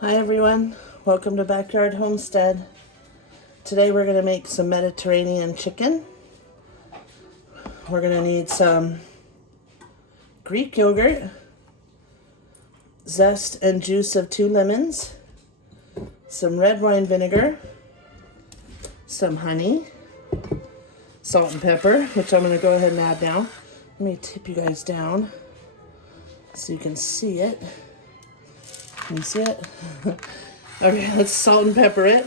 Hi everyone, welcome to Backyard Homestead. Today we're going to make some Mediterranean chicken. We're going to need some Greek yogurt, zest and juice of 2 lemons, some red wine vinegar, some honey, salt and pepper, which I'm going to go ahead and add now. Let me tip you guys down so you can see it. Can you see it? Okay, let's salt and pepper it.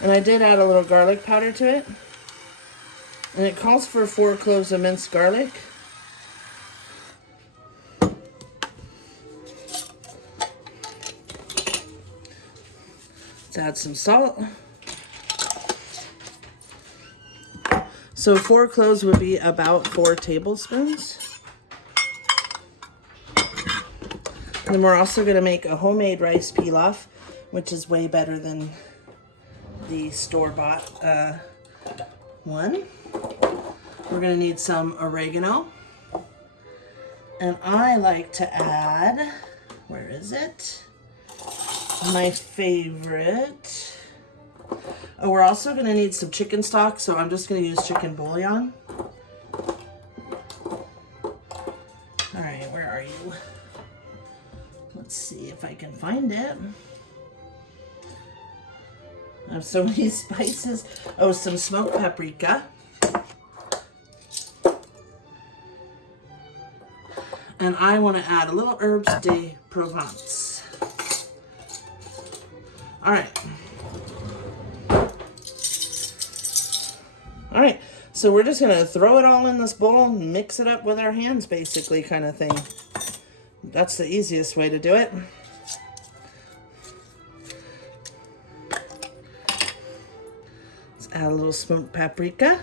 And I did add a little garlic powder to it. And it calls for 4 cloves of minced garlic. Let's add some salt. So 4 cloves would be about 4 tablespoons. And then we're also going to make a homemade rice pilaf, which is way better than the store-bought one. We're going to need some oregano. And I like to add, where is it? My favorite. Oh, we're also going to need some chicken stock, so I'm just going to use chicken bouillon. All right, where are you? Let's see if I can find it. I have so many spices. Oh, some smoked paprika. And I want to add a little herbes de Provence. All right. All right, so we're just going to throw it all in this bowl and mix it up with our hands, basically, kind of thing. That's the easiest way to do it. Let's add a little smoked paprika.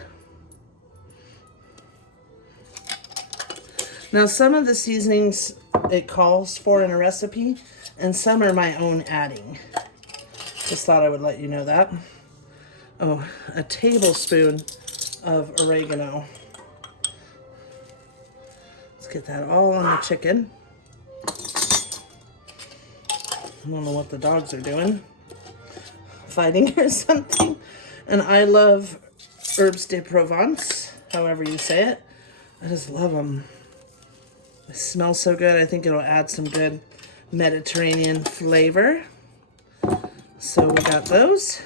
Now, some of the seasonings it calls for in a recipe, and some are my own adding. Just thought I would let you know that. Oh, a tablespoon of oregano. Let's get that all on the chicken. I don't know what the dogs are doing. Fighting or something. And I love herbes de Provence, however you say it. I just love them. They smell so good. I think it'll add some good Mediterranean flavor. So we got those.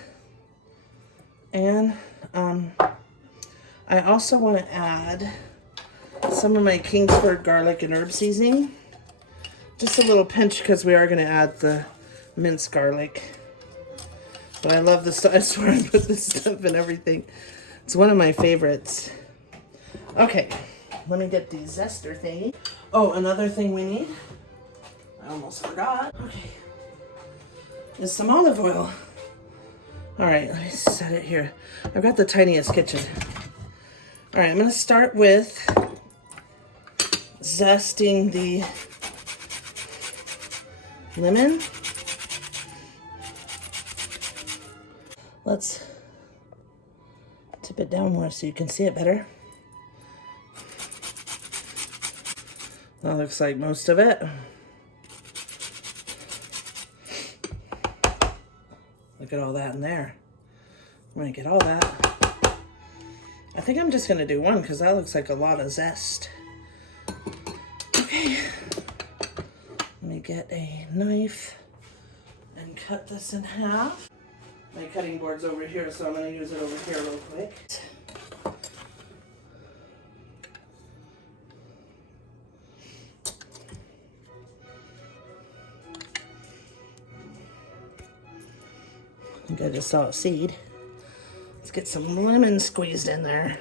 And I also want to add some of my Kingsford garlic and herb seasoning. Just a little pinch because we are going to add the minced garlic. But I love this stuff. I swear I put this stuff in everything. It's one of my favorites. Okay, let me get the zester thingy. Oh, another thing we need, I almost forgot. Okay, is some olive oil. All right, let me set it here. I've got the tiniest kitchen. All right, I'm going to start with zesting the lemon. Let's tip it down more so you can see it better. That looks like most of it. Look at all that in there. I'm gonna get all that. I think I'm just gonna do one because that looks like a lot of zest. Okay. Let me get a knife and cut this in half. My cutting board's over here, so I'm going to use it over here real quick. I think I just saw a seed. Let's get some lemon squeezed in there.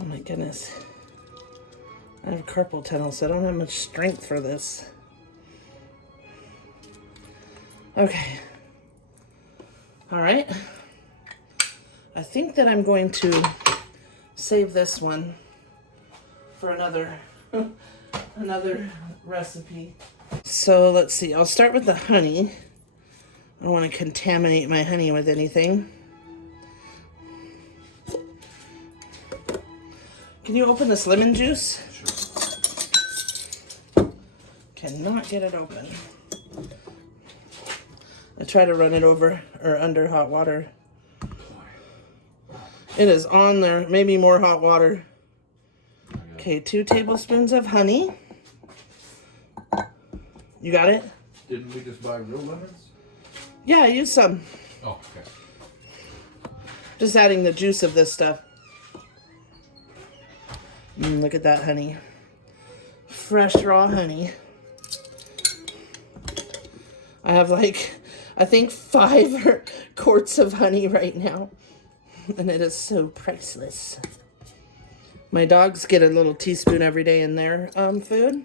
Oh my goodness. I have carpal tunnel, so I don't have much strength for this. Okay. All right. I think that I'm going to save this one for another recipe. So let's see. I'll start with the honey. I don't want to contaminate my honey with anything. Can you open this lemon juice? Sure. Cannot get it open. I try to run it over or under hot water. It is on there. Maybe more hot water. Okay, 2 tablespoons of honey. You got it? Didn't we just buy real lemons? Yeah, I used some. Oh, okay. Just adding the juice of this stuff. Look at that honey. Fresh raw honey. I have like, I think 5 quarts of honey right now. And it is so priceless. My dogs get a little teaspoon every day in their food.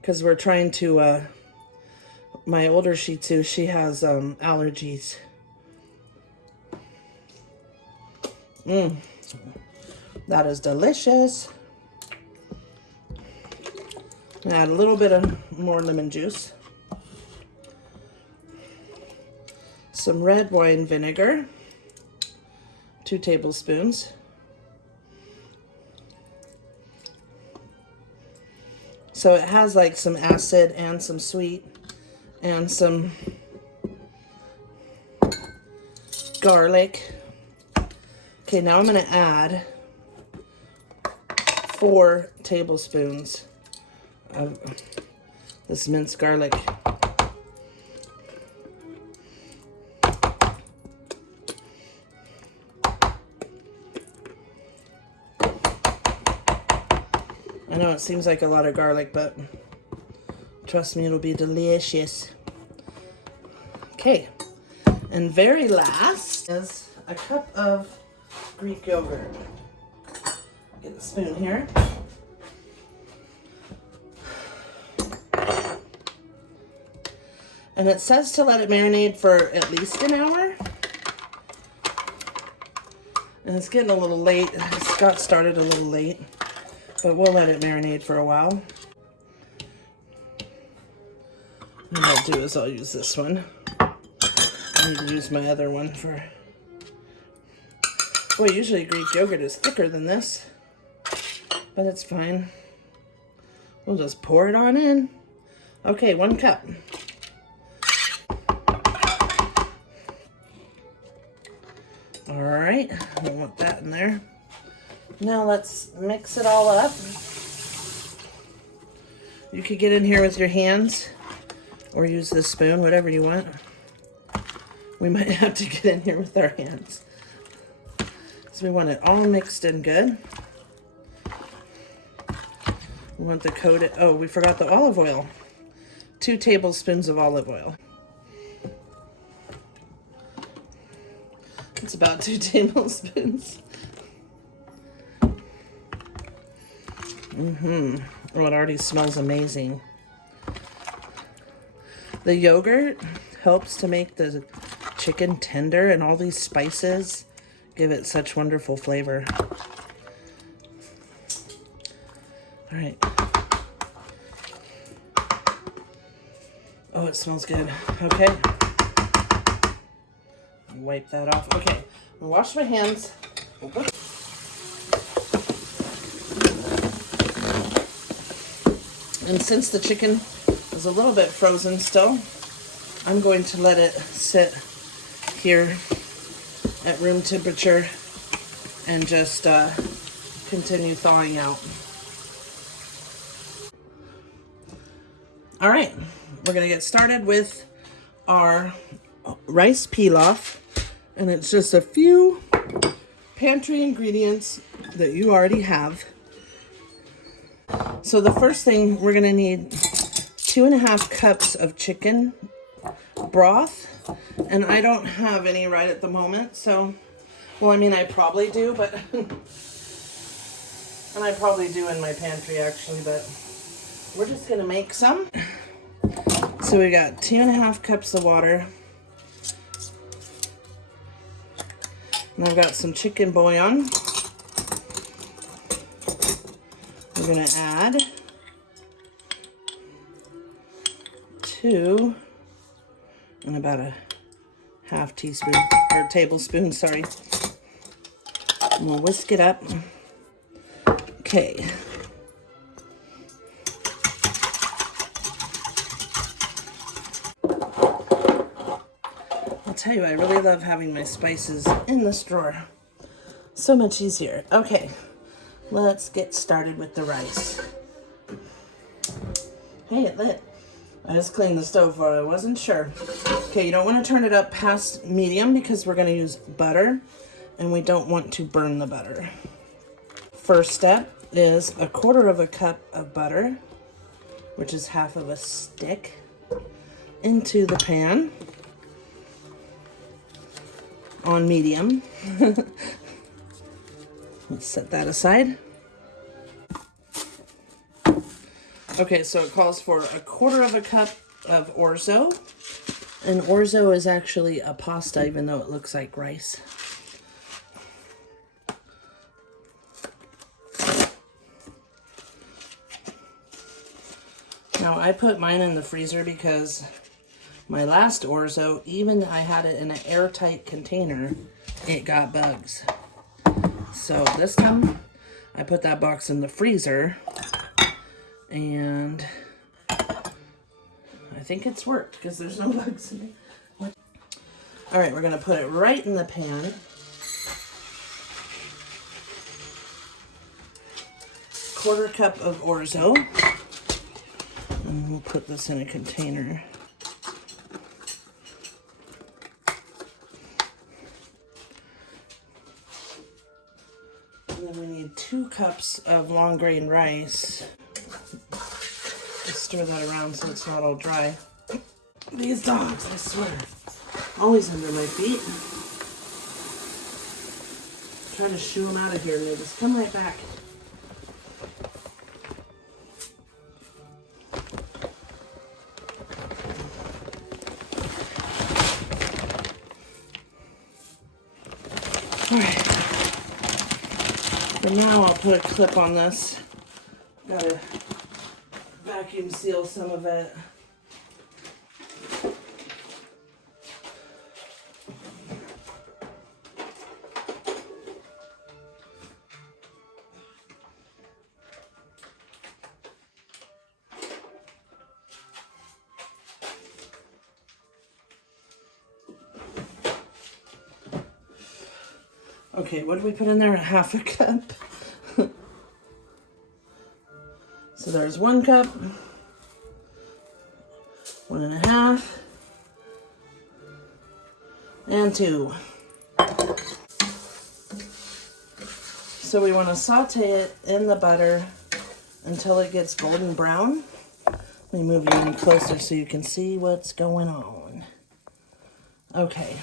Because we're trying to, my older Shih Tzu, she has allergies. That is delicious. Add a little bit of more lemon juice. Some red wine vinegar. 2 tablespoons. So it has like some acid and some sweet and some garlic. Okay, now I'm going to add 4 tablespoons of this minced garlic. I know it seems like a lot of garlic, but trust me, it'll be delicious. Okay, and very last is a cup of Greek yogurt. Get a spoon here. And it says to let it marinate for at least an hour. And it's getting a little late. It got started a little late. But we'll let it marinate for a while. What I'll do is I'll use this one. I need to use my other one for... Boy, usually Greek yogurt is thicker than this. But it's fine. We'll just pour it on in. Okay, 1 cup. Alright, I want that in there. Now let's mix it all up. You could get in here with your hands or use this spoon, whatever you want. We might have to get in here with our hands. So we want it all mixed in good. We want the coated, oh, we forgot the olive oil. 2 tablespoons of olive oil. It's about 2 tablespoons. Oh, it already smells amazing. The yogurt helps to make the chicken tender, and all these spices give it such wonderful flavor. All right. Oh, it smells good. Okay. Wipe that off. Okay. I'll wash my hands. And since the chicken is a little bit frozen still, I'm going to let it sit here at room temperature and just continue thawing out. All right, we're gonna get started with our rice pilaf, and it's just a few pantry ingredients that you already have. So the first thing, we're gonna need 2.5 cups of chicken broth, and I don't have any right at the moment, so, well, I mean, I probably do, but, and I probably do in my pantry actually, but we're just gonna make some. So we got 2.5 cups of water, and I've got some chicken bouillon. We're gonna add 2 and about a half teaspoon, or tablespoon, sorry. And we'll whisk it up. Okay. I'll tell you, I really love having my spices in this drawer. So much easier. Okay, let's get started with the rice. Hey, it lit. I just cleaned the stove while I wasn't sure. Okay, you don't want to turn it up past medium because we're going to use butter and we don't want to burn the butter. First step is 1/4 cup of butter, which is half of a stick, into the pan on medium. Let's set that aside. Okay, so it calls for 1/4 cup of orzo. And orzo is actually a pasta, even though it looks like rice. Now, I put mine in the freezer because my last orzo, even I had it in an airtight container, it got bugs. So this time, I put that box in the freezer, and I think it's worked because there's no bugs in it. All right, we're gonna put it right in the pan. 1/4 cup of orzo. And we'll put this in a container. And then we need 2 cups of long grain rice. Just stir that around so it's not all dry. These dogs, I swear, always under my feet. I'm trying to shoo them out of here and they just come right back. Alright. For now, I'll put a clip on this. Gotta vacuum seal some of it. Okay, what did we put in there? 1/2 cup. So there's 1 cup, 1 1/2, and 2. So we want to saute it in the butter until it gets golden brown. Let me move you in closer so you can see what's going on. Okay.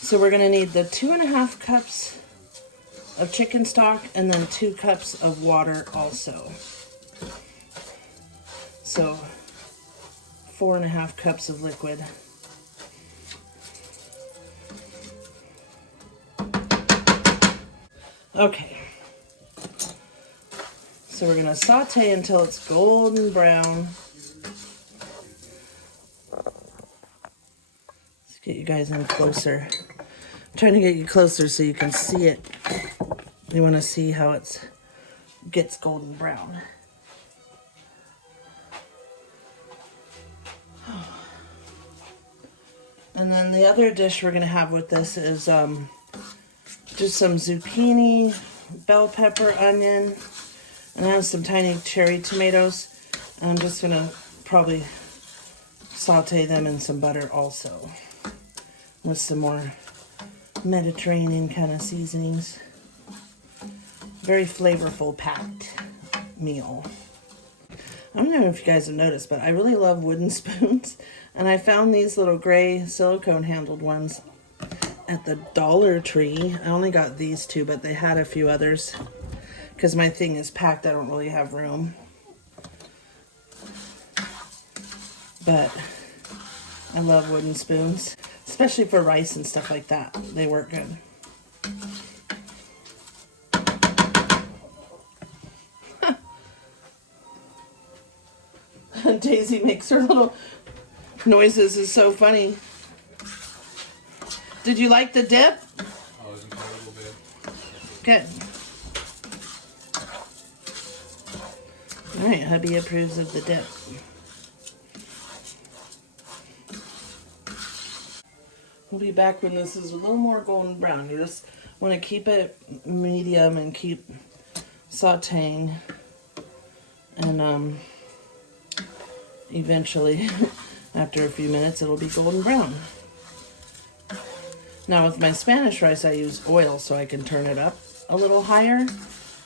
So we're going to need the 2 1/2 cups of chicken stock and then 2 cups of water also. So 4 1/2 cups of liquid. Okay. So we're going to saute until it's golden brown. Let's get you guys in closer. I'm trying to get you closer so you can see it. You want to see how it gets golden brown. And then the other dish we're going to have with this is just some zucchini, bell pepper, onion, and I have some tiny cherry tomatoes. And I'm just going to probably saute them in some butter also with some more Mediterranean kind of seasonings. Very flavorful packed meal. I don't know if you guys have noticed, but I really love wooden spoons. And I found these little gray silicone handled ones at the Dollar Tree. I only got these 2, but they had a few others. Because my thing is packed, I don't really have room. But I love wooden spoons. Especially for rice and stuff like that. They work good. Daisy makes her little noises is so funny. Did you like the dip? Oh, isn't that a little bit? Good. All right, hubby approves of the dip. We'll be back when this is a little more golden brown. You just want to keep it medium and keep sauteing, and eventually, after a few minutes, it'll be golden brown. Now with my Spanish rice, I use oil so I can turn it up a little higher,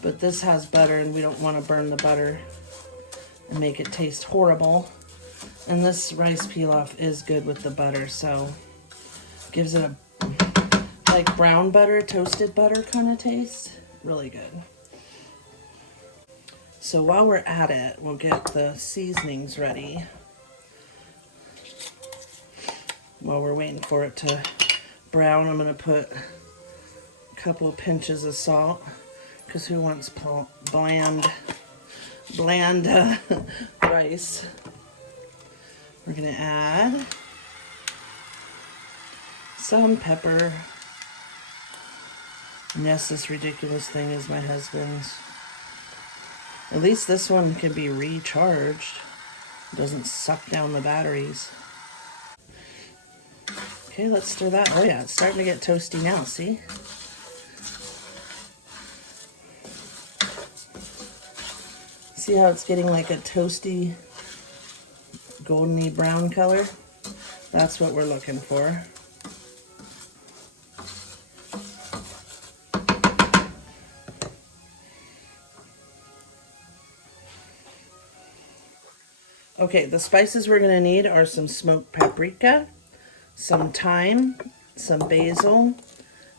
but this has butter and we don't want to burn the butter and make it taste horrible. And this rice pilaf is good with the butter, so gives it a like brown butter, toasted butter kind of taste. Really good. So while we're at it, we'll get the seasonings ready. While we're waiting for it to brown, I'm going to put a couple of pinches of salt, because who wants bland rice? We're going to add some pepper. And yes, this ridiculous thing is my husband's. At least this one can be recharged. It doesn't suck down the batteries. Okay, let's stir that. Oh yeah, it's starting to get toasty now, see? See how it's getting like a toasty, goldeny brown color? That's what we're looking for. Okay, the spices we're gonna need are some smoked paprika, some thyme, some basil,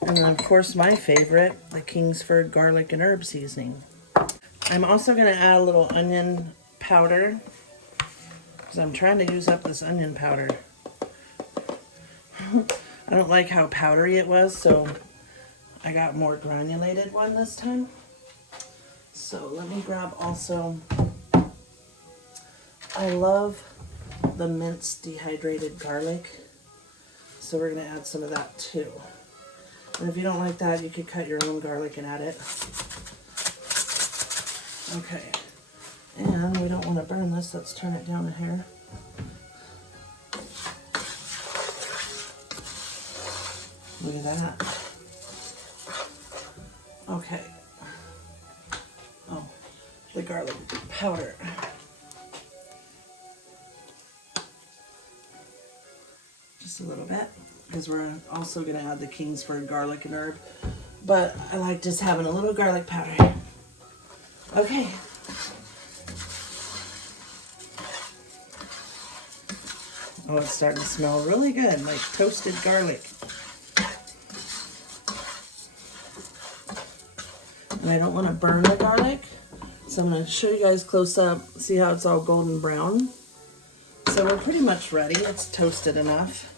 and then of course my favorite, the Kingsford garlic and herb seasoning. I'm also going to add a little onion powder, because I'm trying to use up this onion powder. I don't like how powdery it was, so I got more granulated one this time. So let me grab also, I love the minced dehydrated garlic, so we're going to add some of that too. And if you don't like that, you could cut your own garlic and add it. Okay, and we don't want to burn this. Let's turn it down a hair. Look at that. Okay. Oh, the garlic powder. Just a little bit, because we're also going to add the Kingsford garlic and herb. But I like just having a little garlic powder. Okay. Oh, it's starting to smell really good, like toasted garlic. And I don't want to burn the garlic, so I'm going to show you guys close up. See how it's all golden brown? So we're pretty much ready. It's toasted enough.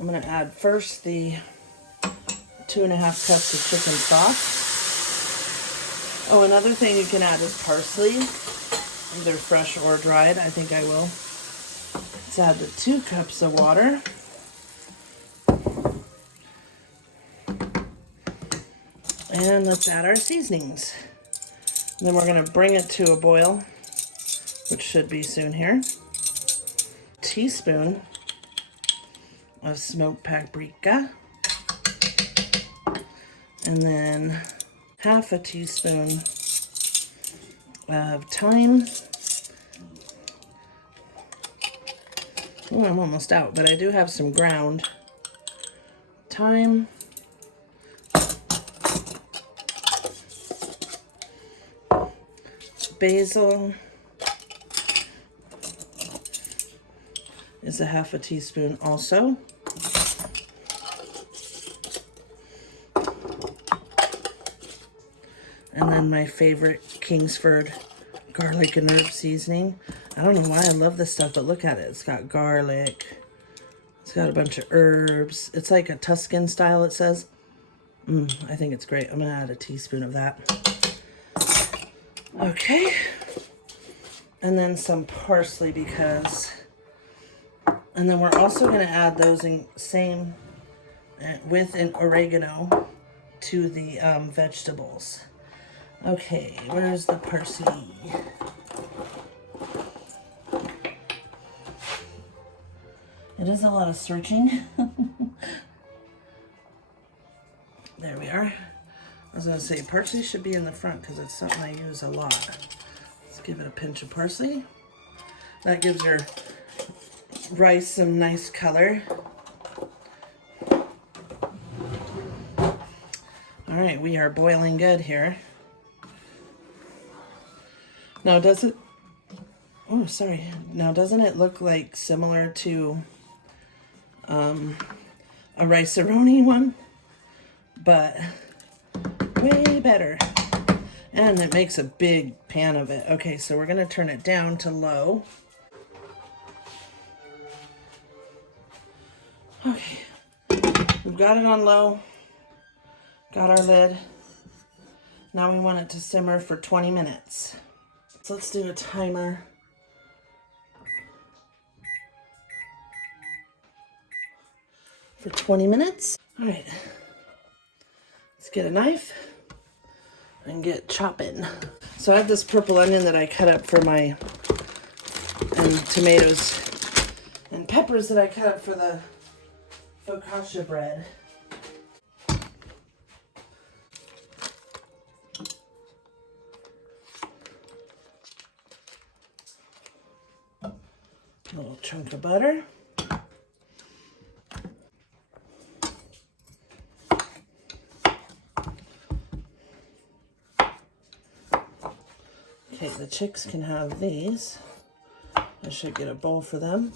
I'm going to add first the 2.5 cups of chicken stock. Oh, another thing you can add is parsley, either fresh or dried. I think I will. Let's add the 2 cups of water. And let's add our seasonings. And then we're going to bring it to a boil, which should be soon here. Teaspoon of smoked paprika, and then half a teaspoon of thyme. Oh, I'm almost out, but I do have some ground thyme. Basil is a half a teaspoon also. And then my favorite Kingsford garlic and herb seasoning. I don't know why I love this stuff, but look at it. It's got garlic. It's got a bunch of herbs. It's like a Tuscan style, it says. I think it's great. I'm gonna add a teaspoon of that. Okay. And then some parsley and then we're also gonna add those with an oregano to the vegetables. Okay, where's the parsley? It is a lot of searching. There we are. I was gonna say parsley should be in the front because it's something I use a lot. Let's give it a pinch of parsley. That gives your rice some nice color. All right, we are boiling good here. Now doesn't it look like similar to a rice-a-roni one? But way better. And it makes a big pan of it. Okay, so we're gonna turn it down to low. Okay, we've got it on low. Got our lid. Now we want it to simmer for 20 minutes. So let's do a timer. For 20 minutes. All right, let's get a knife and get chopping. So I have this purple onion that I cut up for and tomatoes and peppers that I cut up for the focaccia bread. A little chunk of butter. Okay, the chicks can have these. I should get a bowl for them.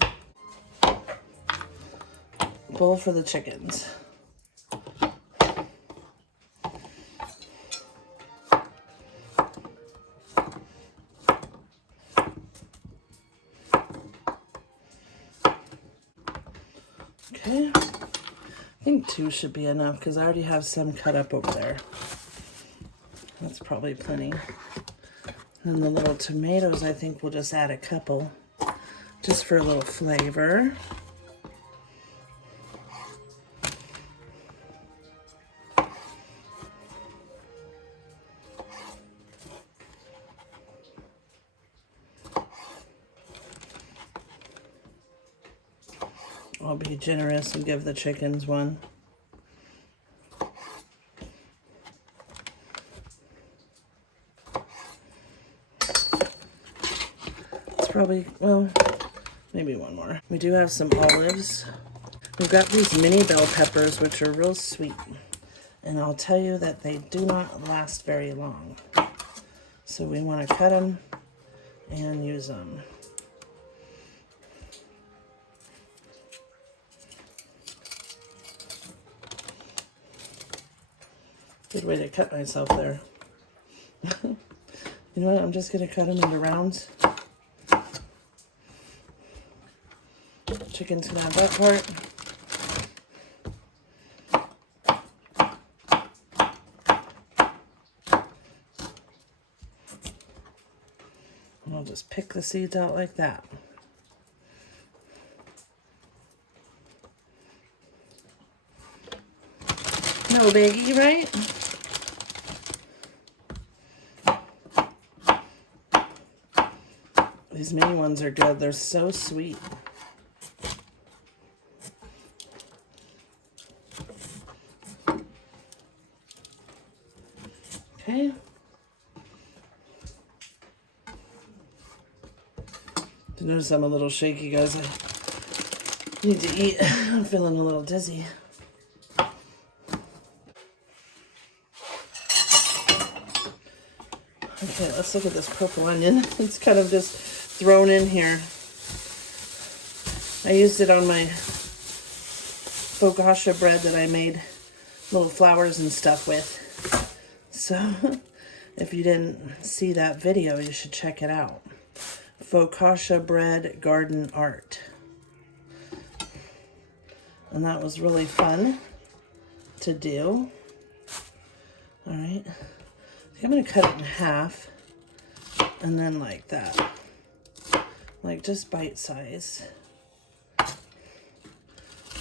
Bowl for the chickens. Okay, I think 2 should be enough because I already have some cut up over there. That's probably plenty. And the little tomatoes, I think we'll just add a couple, just for a little flavor. I'll be generous and give the chickens one. Probably, well, maybe one more. We do have some olives. We've got these mini bell peppers, which are real sweet. And I'll tell you that they do not last very long. So we want to cut them and use them. Good way to cut myself there. You know what? I'm just going to cut them into rounds. Chicken's gonna have that part. And I'll just pick the seeds out like that. No biggie, right? These mini ones are good. They're so sweet. Okay. Notice I'm a little shaky, guys. I need to eat. I'm feeling a little dizzy. Okay, let's look at this purple onion. It's kind of just thrown in here. I used it on my focaccia bread that I made little flowers and stuff with. So, if you didn't see that video, you should check it out. Focaccia bread garden art. And that was really fun to do. All right. I'm gonna cut it in half and then like that. Like just bite size.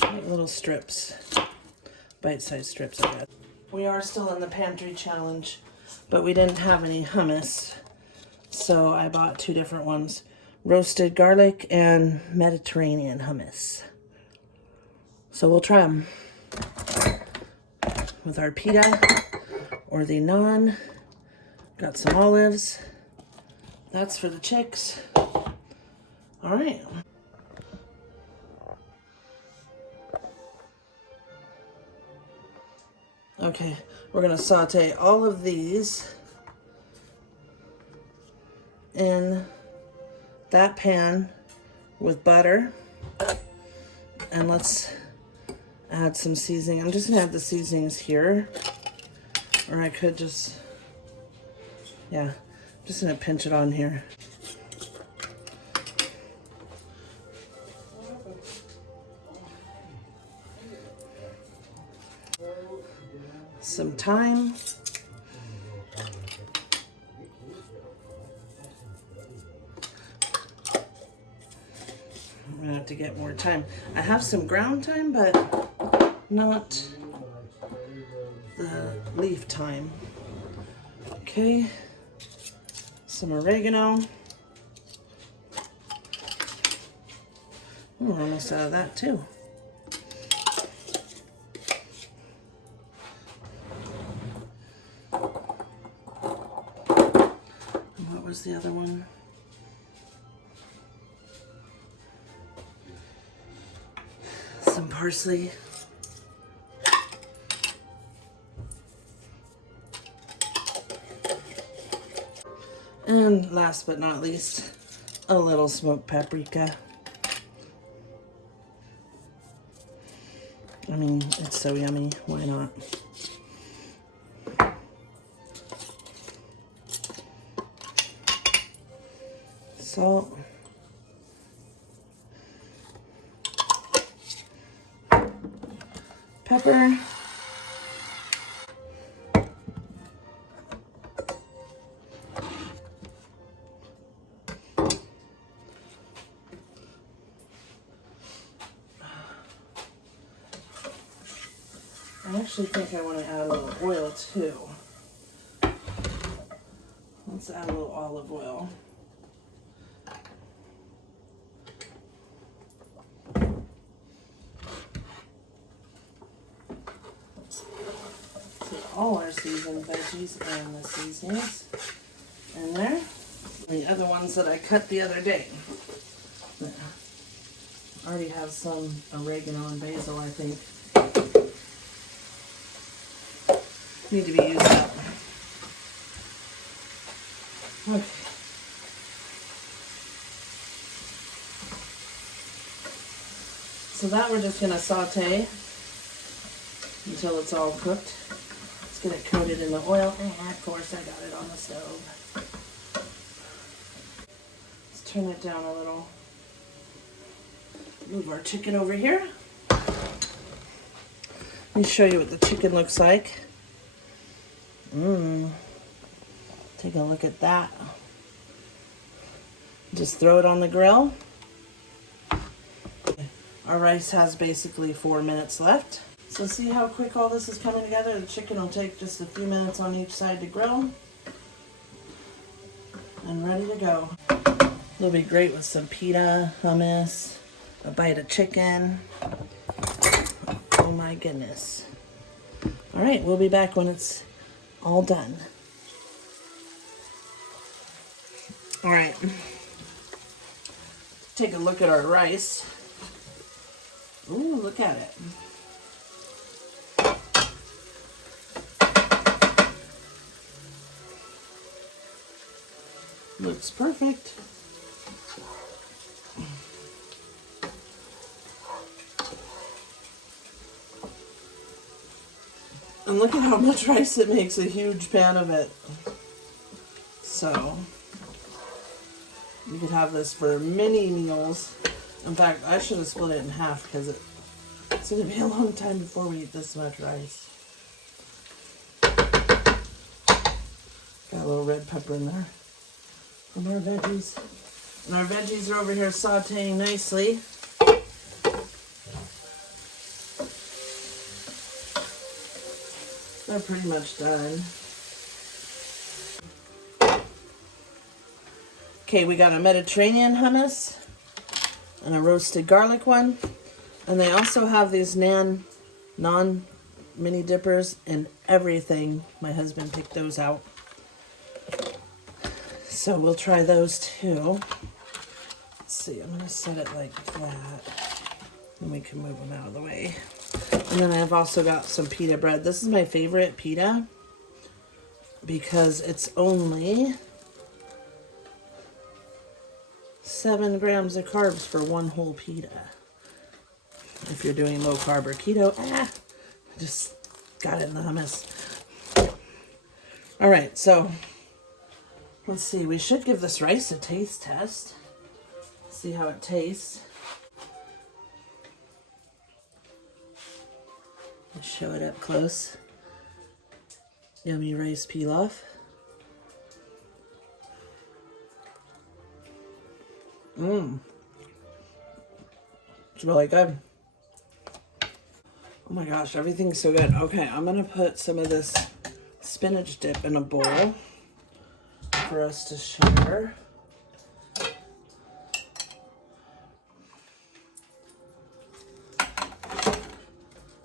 Like little strips. Bite-sized strips, I guess. We are still in the pantry challenge, but we didn't have any hummus. So I bought 2 different ones. Roasted garlic and Mediterranean hummus. So we'll try them with our pita or the naan. Got some olives. That's for the chicks. All right. Okay, we're gonna saute all of these in that pan with butter. And let's add some seasoning. I'm just gonna add the seasonings here. Or I could just, yeah, I'm just gonna pinch it on here. Some thyme. I'm gonna have to get more thyme. I have some ground thyme, but not the leaf thyme. Okay, some oregano. We're almost out of that too. What was the other one? Some parsley. And last but not least, a little smoked paprika. I mean, it's so yummy, why not? Salt. Pepper. I actually think I want to add a little oil too. Let's add a little olive oil. Put all our seasoned veggies and the seasonings in there. The other ones that I cut the other day. Already have some oregano and basil, I think. Need to be used up. Okay. So that we're just going to saute until it's all cooked. Let's get it coated in the oil. And of course I got it on the stove. Let's turn it down a little. Move our chicken over here. Let me show you what the chicken looks like. Take a look at that. Just throw it on the grill. Our rice has basically 4 minutes left. So see how quick all this is coming together? The chicken will take just a few minutes on each side to grill. And ready to go. It'll be great with some pita, hummus, a bite of chicken. Oh my goodness. All right, we'll be back when it's all done. All right, take a look at our rice. Ooh, look at it. Looks perfect. And look at how much rice it makes, a huge pan of it. So, you could have this for many meals. In fact, I should have split it in half because it's going to be a long time before we eat this much rice. Got a little red pepper in there from our veggies. And our veggies are over here sauteing nicely. They're pretty much done. Okay, we got a Mediterranean hummus and a roasted garlic one. And they also have these non mini dippers and everything. My husband picked those out. So we'll try those too. Let's see, I'm gonna set it like that. And we can move them out of the way. And then I've also got some pita bread. This is my favorite pita because it's only 7 grams of carbs for one whole pita. If you're doing low carb or keto, just got it in the hummus. All right, so let's see. We should give this rice a taste test. See how it tastes. I'll show it up close. Yummy rice pilaf. It's really good. Oh my gosh, everything's so good. Okay, I'm gonna put some of this spinach dip in a bowl for us to share.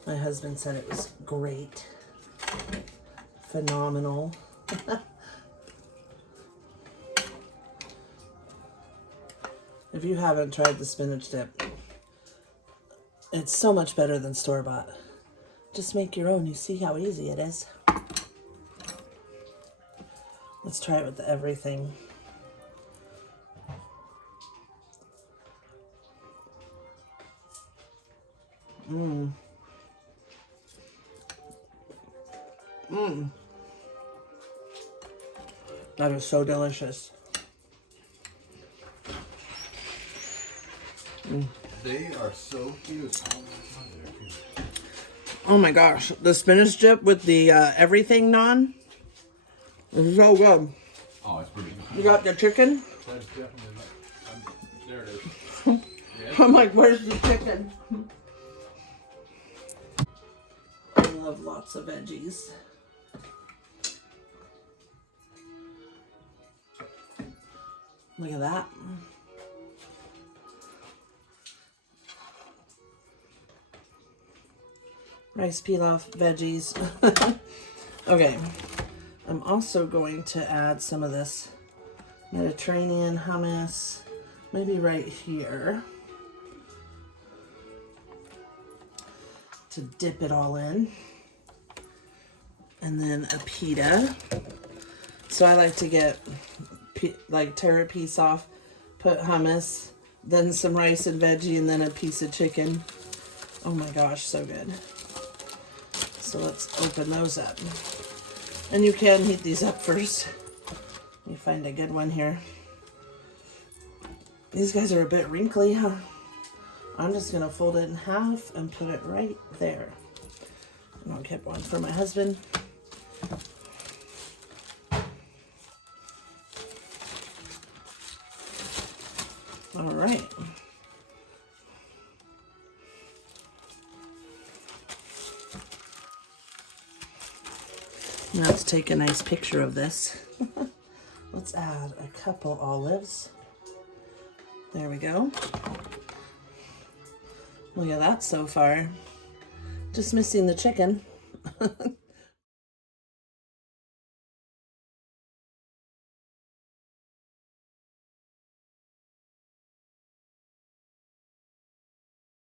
My husband said it was great. Phenomenal. If you haven't tried the spinach dip, it's so much better than store-bought. Just make your own. You see how easy it is. Let's try it with the everything. That is so delicious. They are so cute. Oh my gosh, the spinach dip with the everything naan is so good. Oh, it's pretty. You got the chicken? That's definitely. There it is. I'm like, where's the chicken? I love lots of veggies. Look at that. Rice pilaf, veggies. Okay, I'm also going to add some of this Mediterranean hummus, maybe right here, to dip it all in. And then a pita. So I like to get, tear a piece off, put hummus, then some rice and veggie, and then a piece of chicken. Oh my gosh, so good. So let's open those up. And you can heat these up first. Let me find a good one here. These guys are a bit wrinkly, huh? I'm just gonna fold it in half and put it right there. And I'll get one for my husband. All right. Now let's take a nice picture of this. Let's add a couple olives. There we go. Look at that so far. Just missing the chicken.